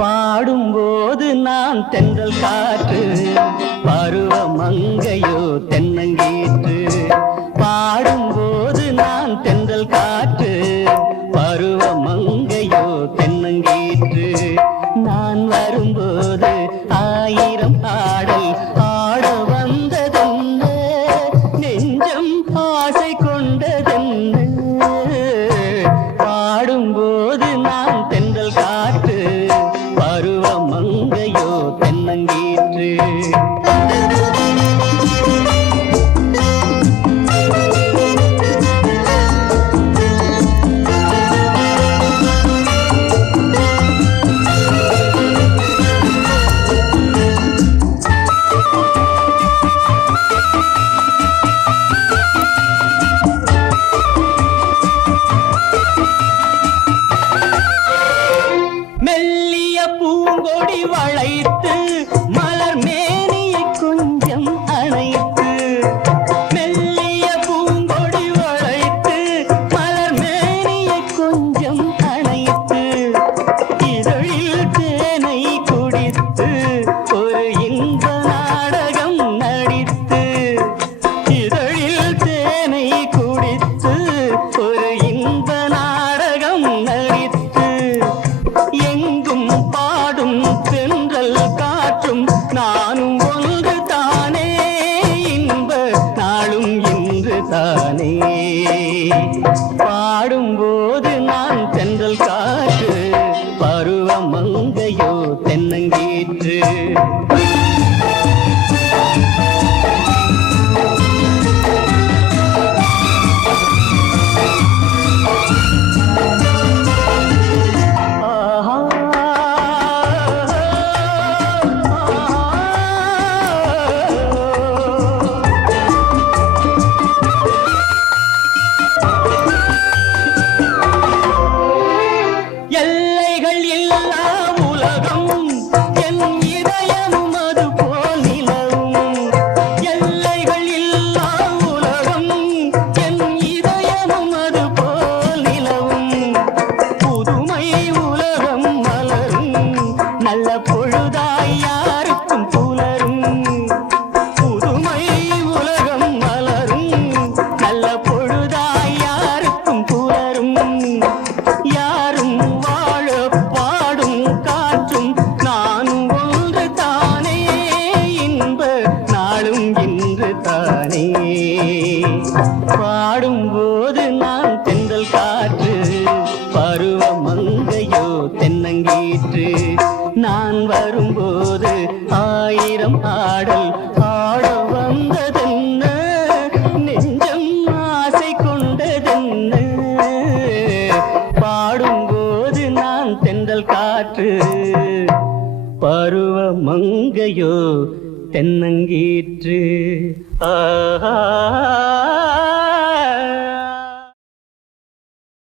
பாடும்போது நான் தென்றல் காற்று, பருவ மங்கையோ தென்னங்கீற்று. பாடும்போது நான் தென்றல் காற்று, பருவ மங்கையோ தென்னங்கீற்று. நான் வரும்போது ஆயிரம் ஆடல் ஆட வந்ததென்ன, நெஞ்சம் ஆசை கொண்டதென்ன. பாடும்போது நான் தென்றல் காற்று, பருவ மங்கையோ தென்னங்கீற்று. மெல்லிய பூங்கொடி வளைத்து மலர் மேனியை கொஞ்சம் அணைத்து, மெல்லிய பூங்கொடி வளைத்து மலர் மேனியை கொஞ்சம் அணைத்து, இதழில் தேனை குடித்து ஒரு இன்ப நாடகம் நடித்து, இதழில் தேனை குடித்து ஒரு இன்ப நாடகம் நடித்து, எங்கும் பாடும் தென்றல் காற்றும் நானும் ஒன்று தானே, இன்ப நாளும் இன்று தானே. பாடும்போது நான் தென்றல் காற்று, பருவ மங்கையோ தென்னங்கீற்று. எல்லைகள் இல்லா உலகம் என் இதயமும் அது போல் நிலவும். எல்லைகள் இல்லா உலகம் என் இதயமும் அது போல் நிலவும். புதுமை உலகம் மலரும் நல்ல பொழுதாய் யாருக்கும் புலரும். புதுமை உலகம் மலரும் நல்ல பொழுதாய் யாருக்கும் புலரும். யாரும் வாழ பாடும் காற்றும் நானும் ஒன்று தானே, இன்ப நாளும் இன்று தானே. பாடும்போது நான் தென்றல் காற்று, பருவ மங்கையோ தென்னங்கீற்று. நான் வரும்போது ஆயிரம் ஆடல் ஆட வந்ததென்ன, நெஞ்சம் ஆசை கொண்டதென்ன. பாடும்போது நான் தென்றல் காற்று, பருவ மங்கையோ தென்னங்கீற்று. ஆஹா.